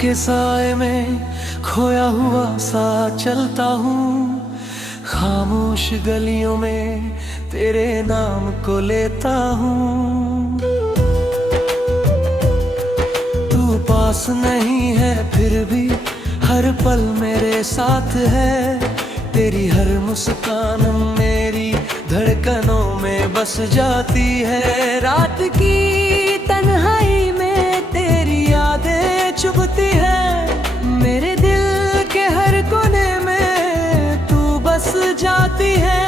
के साए में खोया हुआ सा चलता हूँ, खामोश गलियों में तेरे नाम को लेता हूँ। तू पास नहीं है फिर भी हर पल मेरे साथ है, तेरी हर मुस्कान मेरी धड़कनों में बस जाती है। रात की तन्हाई में तेरी यादें चुभती है, मेरे दिल के हर कोने में तू बस जाती है।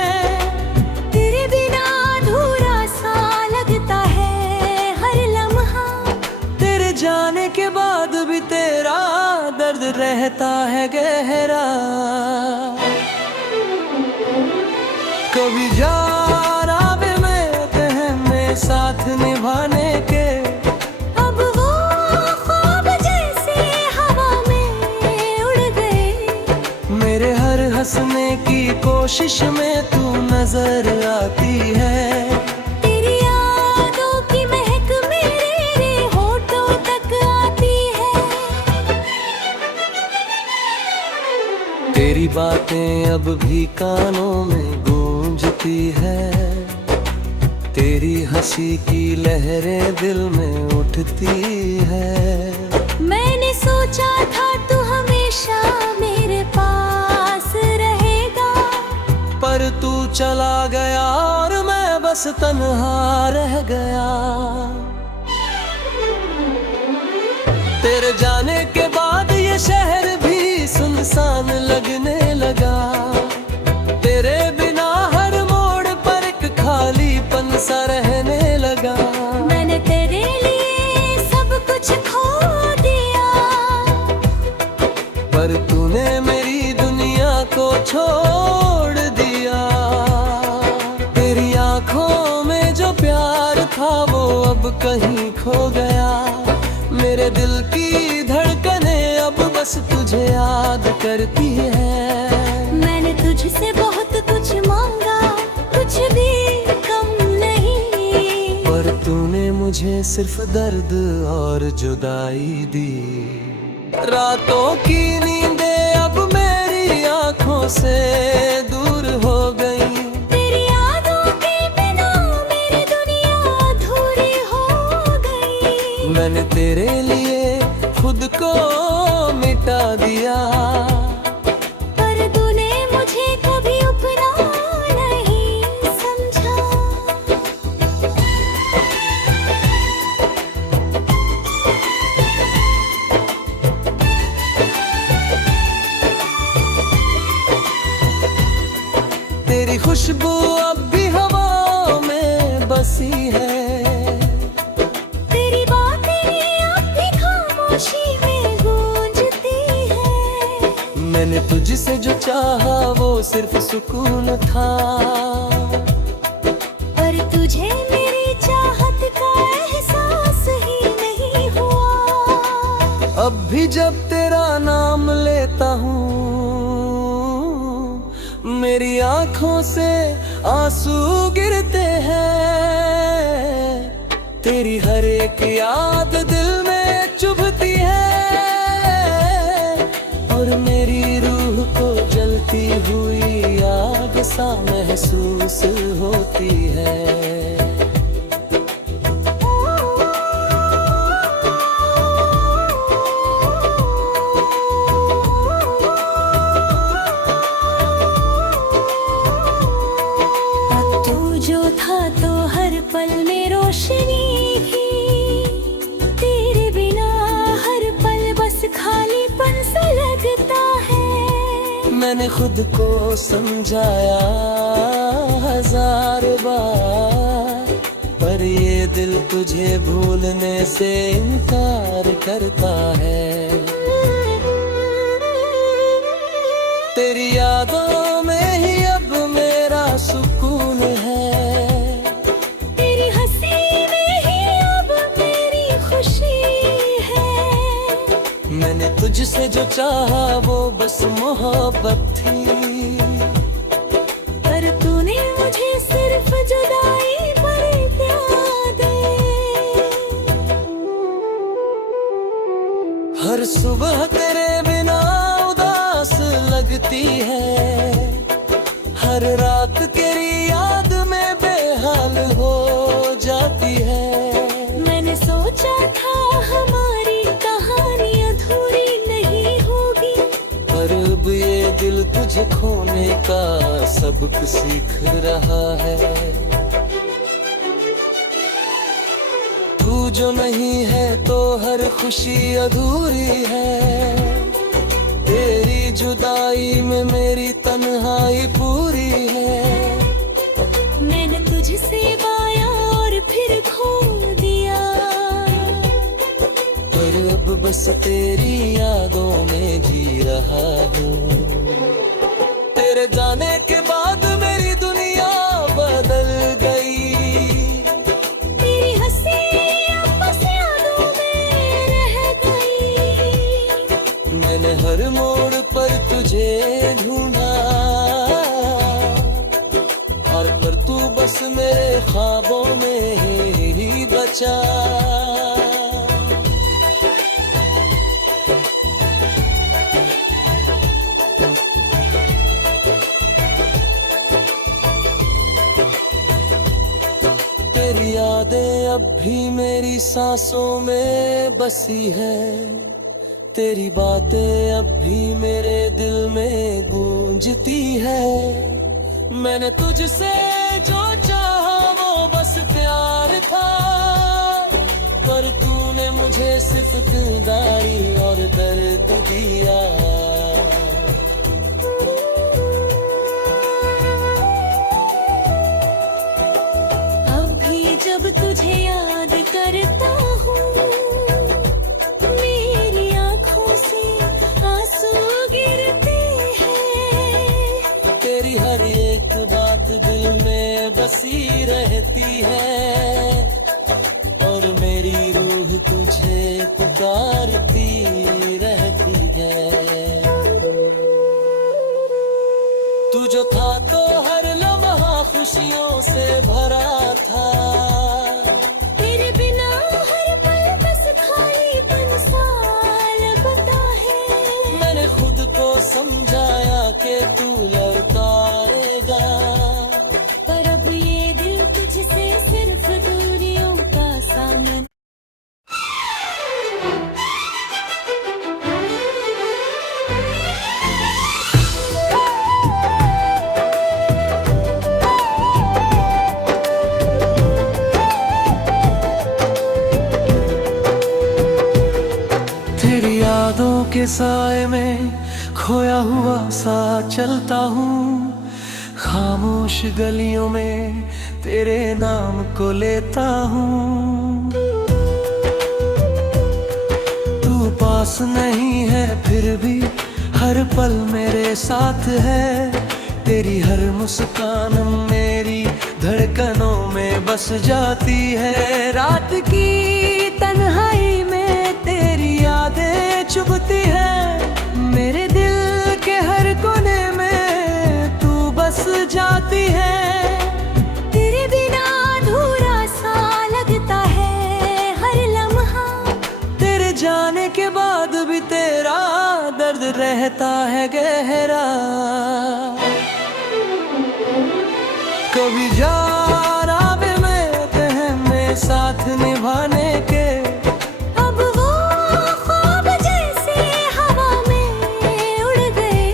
तेरे बिना अधूरा सा लगता है हर लम्हा, तेरे जाने के बाद भी तेरा दर्द रहता है गहरा। कभी जाना भी मिलते हैं में साथ निभाने के, अब वो ख्वाब जैसे हवा में उड़ गए। मेरे हर हंसने की कोशिश में तू नजर आती है। तेरी यादों की महक मेरे होठों तक आती है। तेरी बातें अब भी कानों में गूंजती है, तेरी हंसी की लहरें दिल में उठती है। मैंने सोचा था तू हमेशा मेरे पास रहेगा, पर तू चला गया और मैं बस तन्हा रह गया। तेरे जाने के बाद ये शहर भी सुनसान लगने लगा, तेरे बिना हर मोड़ पर एक खालीपन सा रहने लगा। मैंने तेरे लिए सब कुछ खो दिया, पर तूने मेरी दुनिया को छोड़ दिया। तेरी आंखों में जो प्यार था वो अब कहीं खो गया, मेरे दिल की धड़कनें अब बस तुझे याद करती है। मैंने तुझसे बहुत कुछ मांगा, कुछ भी कम नहीं, पर तूने मुझे सिर्फ दर्द और जुदाई दी। रातों की नींदें अब मेरी आंखों से दूर हो गई, तेरी यादों के बिना मेरी दुनिया अधूरी हो गई। मैंने तेरे लिए खुद को मिटा दिया, पर तूने मुझे कभी अपना नहीं समझा। तेरी खुशबू अब भी हवा में बसी है, तेरी बातें अब भी खामोशी में गूंजती है। मैंने तुझसे जो चाहा वो सिर्फ सुकून था, पर तुझे मेरी चाहत का एहसास ही नहीं हुआ। अब भी जब तेरा नाम लेता हूँ मेरी आंखों से आंसू गिरते हैं। तेरी हर एक याद दिल में चुभती है, और मेरी रूह को जलती हुई आग सा महसूस होती है। जो था तो हर पल में रोशनी थी, तेरे बिना हर पल बस खालीपन सा लगता है। मैंने खुद को समझाया हजार बार, पर ये दिल तुझे भूलने से इनकार करता है। तेरी यादों में ही अब मेरा सुकून है, तेरी हंसी में ही अब मेरी खुशी है। मैंने तुझसे जो चाहा वो बस मोहब्बत थी, पर तूने मुझे सिर्फ जुदाई पर प्यार दे। हर सुबह तेरे बिना उदास लगती है, हर रात तेरी याद में बेहाल हो जाती है। मैंने सोचा था हमारी कहानी अधूरी नहीं होगी, पर अब ये दिल तुझे खोने का सबक सीख रहा है। तू जो नहीं है तो हर खुशी अधूरी है, तेरी जुदाई में मेरी तन्हाई पूरी है। मैंने तुझसे पाया और फिर खो दिया, पर अब बस तेरी यादों में जी रहा हूँ। तेरे जाने के बाद मेरी दुनिया बदल गई, तेरी हंसी अब बस यादों में रह गई। मैंने हर मोड़ पर तुझे ढूंढा, और पर तू बस मेरे ख्वाबों में ही बचा। तेरी यादें अब भी मेरी सांसों में बसी है, तेरी बातें अब भी मेरे दिल में गूंजती है। मैंने तुझसे जो चाहा वो बस प्यार था, पर तूने मुझे सिर्फ दिलदारी और दर्द दिया। अब भी जब तुझे याद करता हूँ, मेरी आँखों से आंसू गिरते हैं। तेरी हर एक बात दिल में बसी रहती है, और मेरी रूह तुझे पुकारती रहती है। तू जो था तो हर लम्हा खुशियों से भरा था, तेरे बिना हर पल बस खालीपन सा लगता है। मैंने खुद को समझाया कि तू लौटाएगा, पर अब ये दिल तुझसे सिर्फ दूरियों का सामना। तेरी यादों के साए में खोया हुआ सा चलता हूँ, खामोश गलियों में तेरे नाम को लेता हूँ। तू पास नहीं है फिर भी हर पल मेरे साथ है, तेरी हर मुस्कान मेरी धड़कनों में बस जाती है। रात की तन्हाई में तेरी यादें चुभती है, मेरे दिल के हर कोने में तू बस जाती है। तेरे बिना अधूरा सा लगता है हर लम्हा, तेरे जाने के बाद भी तेरा दर्द रहता है गहरा। कभी जाना भी मैं में साथ निभाने के, अब वो ख्वाब जैसे हवा में उड़ गए।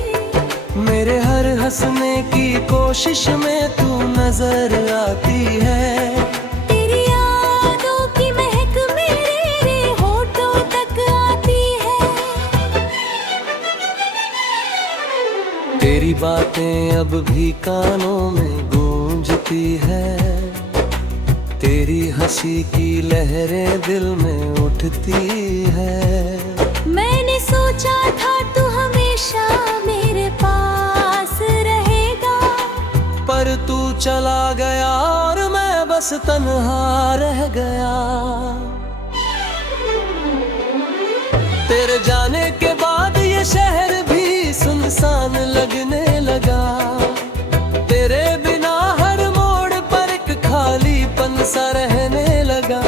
मेरे हर हंसने की कोशिश में तू नजर आती है। तेरी यादों की महक मेरे होठों तक आती है। तेरी बातें अब भी कानों में गूंजती है, तेरी हंसी की लहरें दिल में उठती है। मैंने सोचा था तू हमेशा मेरे पास रहेगा, पर तू चला गया और मैं बस तन्हा रह गया। तेरे जाने के बाद ये शहर भी सुनसान लगने लगा, तेरे बिना हर मोड़ पर एक खालीपन सा रहने लगा।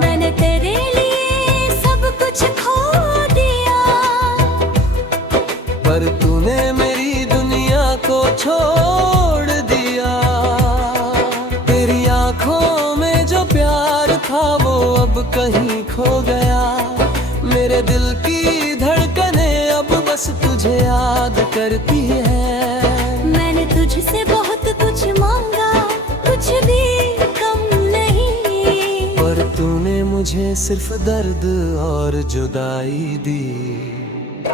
मैंने तेरे लिए सब कुछ खो दिया, अब कहीं खो गया। मेरे दिल की धड़कने अब बस तुझे याद करती है। मैंने तुझसे बहुत कुछ मांगा, कुछ भी कम नहीं, पर तूने मुझे सिर्फ दर्द और जुदाई दी।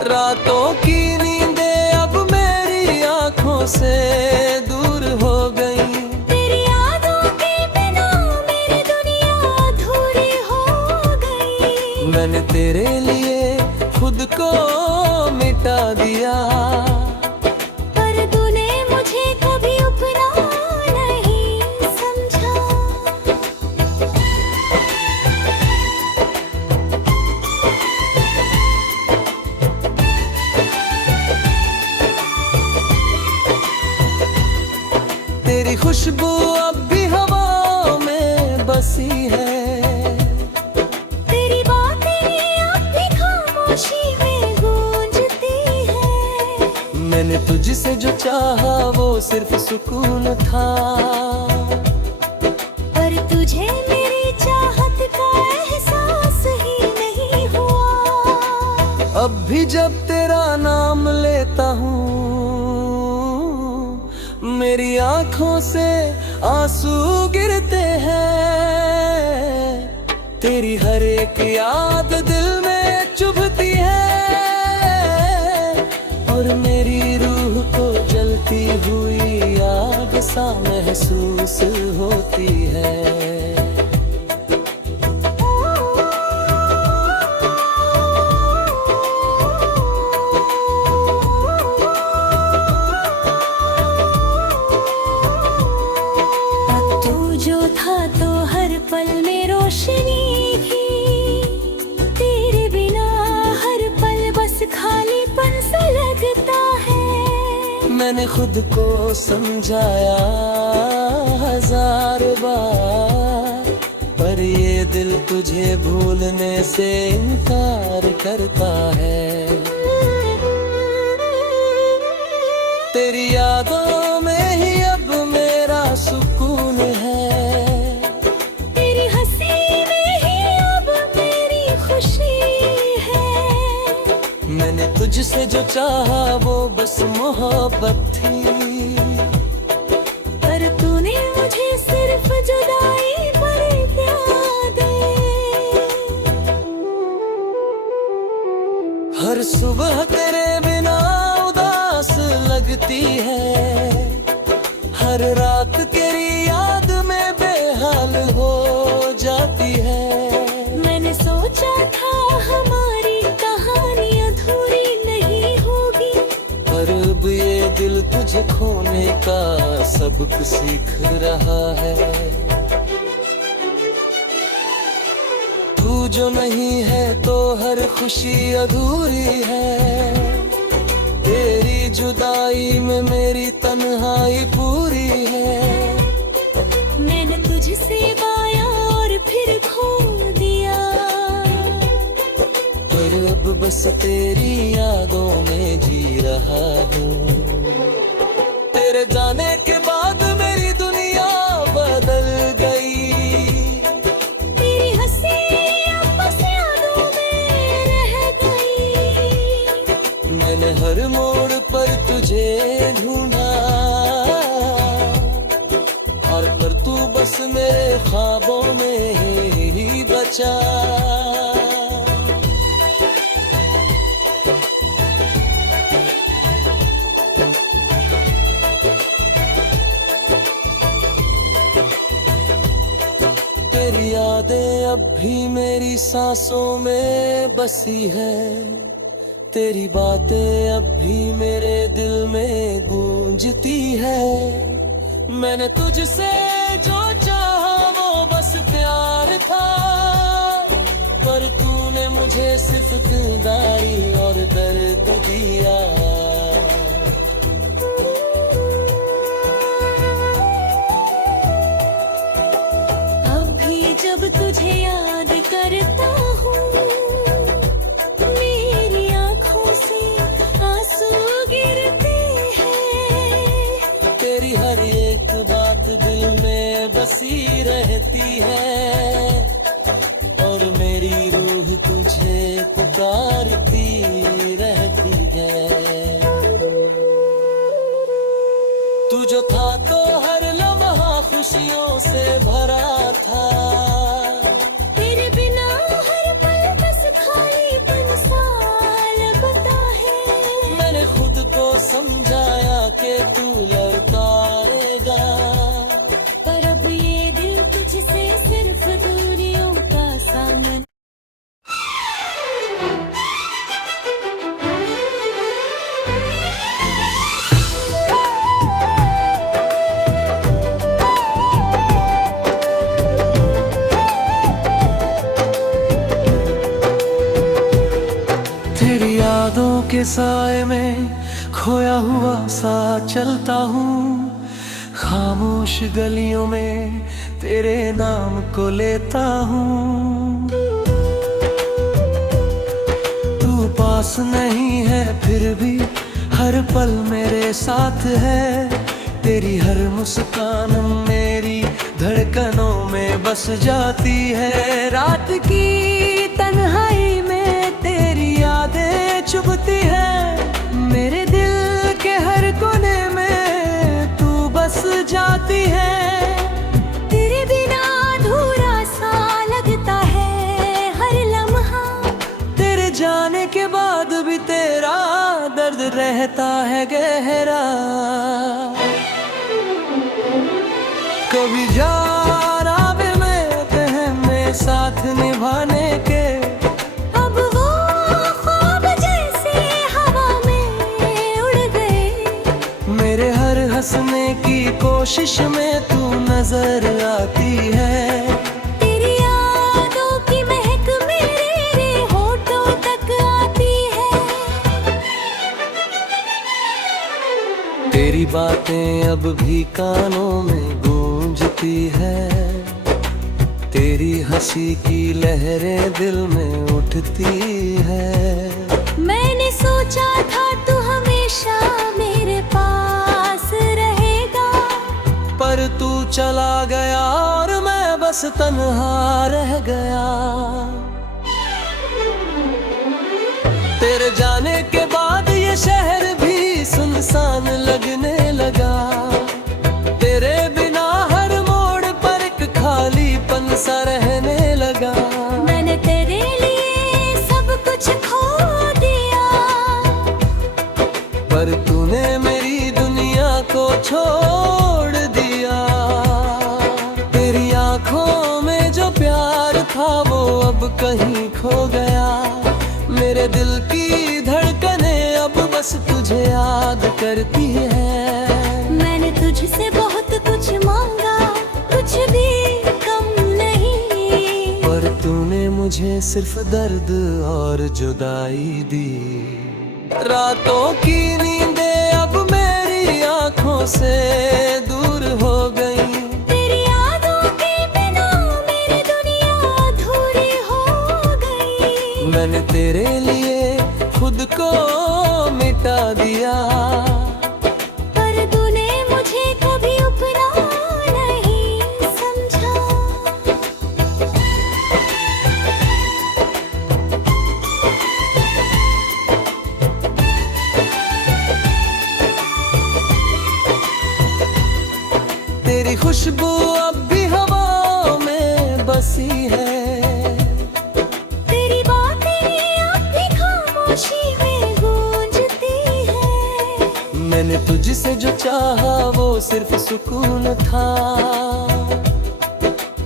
रातों की नींदें अब मेरी आंखों से दूर हो गई। तेरी यादों के बिना मेरी दुनिया अधूरी हो गई। मैंने तेरे लिए खुद को मिटा दिया, पर तूने मुझे कभी अपना नहीं समझा। तेरी खुशबू अब भी हवा में बसी है। तेरी बातें अब भी खामोशी में गूंजती है। मैंने तुझसे जो चाहा वो सिर्फ सुकून था, पर तुझे मेरी चाहत का एहसास ही नहीं हुआ। अब भी जब तेरा नाम लेता हूँ मेरी आंखों से आंसू गिरते हैं। तेरी हर एक याद दिल में चुभती है, और मेरी रूह को जलती हुई आग सा महसूस होती है। जो था तो हर पल में रोशनी थी। तेरे बिना हर पल बस खालीपन सा लगता है। मैंने खुद को समझाया 1000 बार, पर ये दिल तुझे भूलने से इनकार करता है। तेरी यादों में ही अब मेरा सुकून है। तेरी हंसी में ही अब मेरी खुशी है। मैंने तुझसे जो चाहा वो बस मोहब्बत थी, पर तूने मुझे सिर्फ जुदाई पर याद दी। हर सुबह तेरे बिना उदास लगती है। हर रात तेरी याद में बेहाल हो जाती है। मैंने सोचा था हमारी कहानी अधूरी नहीं होगी, पर अब ये दिल तुझे खोने का सबक सीख रहा है। तू जो नहीं है तो हर खुशी अधूरी है। तेरी जुदाई में मेरी तन्हाई पूरी है। मैंने तुझसे पाया और फिर खो दिया, पर अब बस तेरी यादों में जी रहा हूँ। तेरे जाने के बाद मेरी दुनिया बदल गई। तेरी हंसी अब बस यादों में रह गई। मैंने हर मोड़ पर तुझे ढूंढा, और पर तू बस मेरे ख्वाबों में ही बचा। तेरी यादें अब भी मेरी सांसों में बसी है। तेरी बातें अब भी मेरे दिल में गूंजती है। मैंने तुझसे जो चाहा वो बस प्यार था, पर तूने मुझे सिर्फ दिलदारी और दर्द दिया। अब भी जब तुझे याद करता हूँ मेरी आँखों से आंसू गिरते हैं। तेरी हर एक बात दिल में बसी रहती है, के साए में खोया हुआ सा चलता हूँ, खामोश गलियों में तेरे नाम को लेता हूँ। तू पास नहीं है फिर भी हर पल मेरे साथ है, तेरी हर मुस्कान मेरी धड़कनों में बस जाती है। रात की तन्हाई में तेरी यादें चुभती है, मेरे दिल के हर कोने में तू बस जाती है। तेरे बिना अधूरा सा लगता है हर लम्हा, तेरे जाने के बाद भी तेरा दर्द रहता है गहरा। कभी जाना भी मैं में साथ निभाने के, अब वो ख्वाब जैसे हवा में उड़ गए। मेरे हर हंसने की कोशिश में तू नजर आती है। तेरी यादों की महक मेरे होठों तक आती है। तेरी बातें अब भी कानों में गूंजती है, तेरी हंसी की लहरें दिल में उठती है। मैंने सोचा था तू हमेशा मेरे पास रहेगा, पर तू चला गया और मैं बस तन्हा रह गया। तेरे जाने के बाद ये शहर भी सुनसान लगने लगा, तेरे बिना हर मोड़ पर एक खालीपन सा रहने लगा। मैंने तेरे लिए सब कुछ खो दिया, पर तूने मेरी दुनिया को छोड़ दिया। तेरी आंखों में जो प्यार था वो अब कहीं खो गया, मेरे दिल की धड़कनें अब बस तुझे याद करती है। मैंने तुझसे बहुत कुछ मांगा, कुछ भी कम नहीं, पर तूने मुझे सिर्फ दर्द और जुदाई दी। रातों की नींदें अब मेरी आंखों से दूर हो गई, तेरी यादों के बिना मेरी दुनिया अधूरी हो गई। मैंने तेरे लिए खुद को मिटा दिया, पर तूने मुझे कभी अपना नहीं समझा। तेरी खुशबू अब भी हवा में बसी है, तेरी बातें अब भी खामोशी में गूंजती है। मैंने तुझसे जो चाहा वो सिर्फ सुकून था,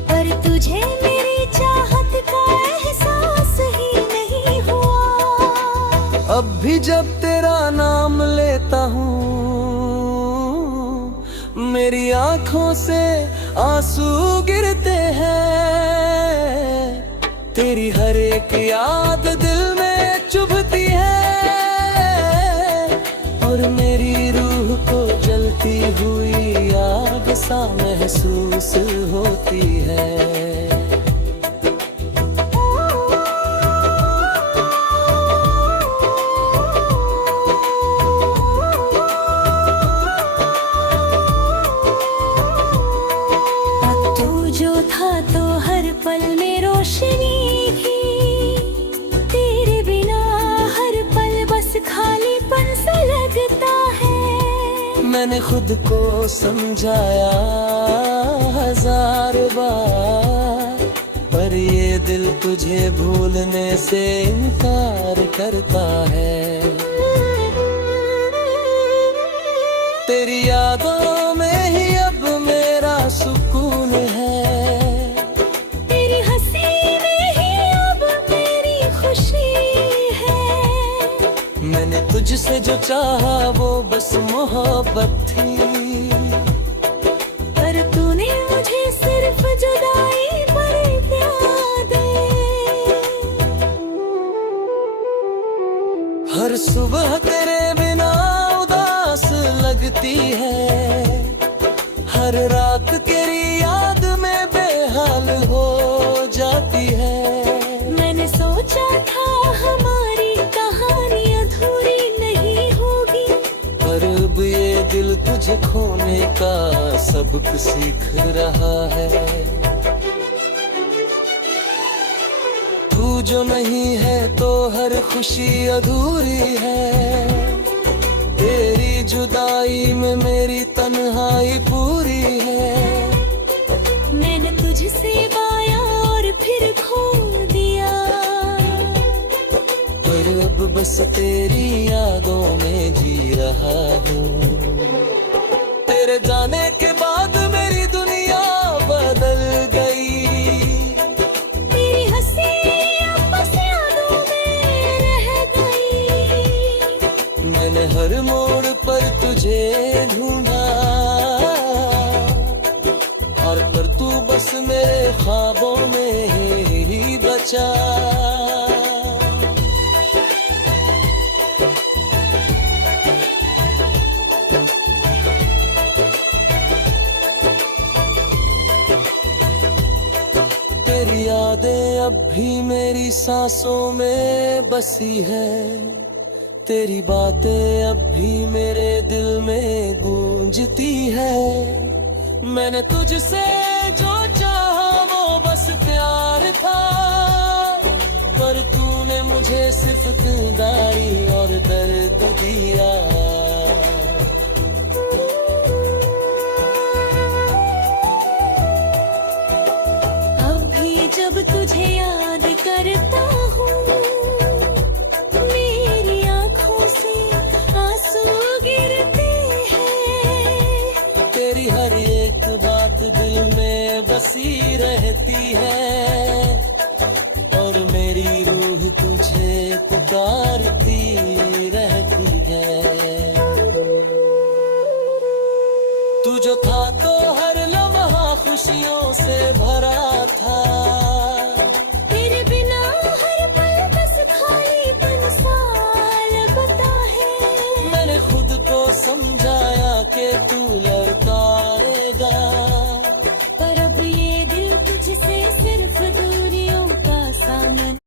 पर तुझे मेरी चाहत का एहसास ही नहीं हुआ। अब भी जब तेरा नाम लेता हूँ मेरी आंखों से आंसू गिरते हैं। तेरी हर एक याद दिल में चुभती है, और मेरी रूह को जलती हुई आग सा महसूस होती है। जो था तो हर पल में रोशनी थी, तेरे बिना हर पल बस खालीपन सा लगता है। मैंने खुद को समझाया 1000 बार, पर ये दिल तुझे भूलने से इनकार करता है। तेरी यादों में ही अब मेरा सुकून है, तेरी हंसी में ही अब मेरी खुशी है। मैंने तुझसे जो चाहा वो बस मोहब्बत थी, पर तूने मुझे सिर्फ जुदाई पर प्यार दे। हर सुबह तेरे बिना उदास लगती है, हर रात तेरी याद में बेहाल हो जाती है। मैंने सोचा था हमारी कहानी अधूरी नहीं होगी, पर अब ये दिल तुझे खोने का सबक सीख रहा है। तू जो नहीं है तो हर खुशी अधूरी है, तेरी जुदाई में मेरी तन्हाई पूरी है। मैंने तुझसे पाया और फिर खो दिया, पर अब बस तेरी यादों में जी रहा हूँ। तेरे जाने के बाद मेरी दुनिया बदल गई, तेरी हंसी अब बस यादों में रह गई। मैंने हर मोड़ पर तुझे ढूंढा, और पर तू बस मेरे ख्वाबों में ही बचा। तेरी यादें अब भी मेरी सांसों में बसी है, तेरी बातें अब भी मेरे दिल में गूंजती है। मैंने तुझसे जो चाहा वो बस प्यार था, पर तूने मुझे सिर्फ खुदा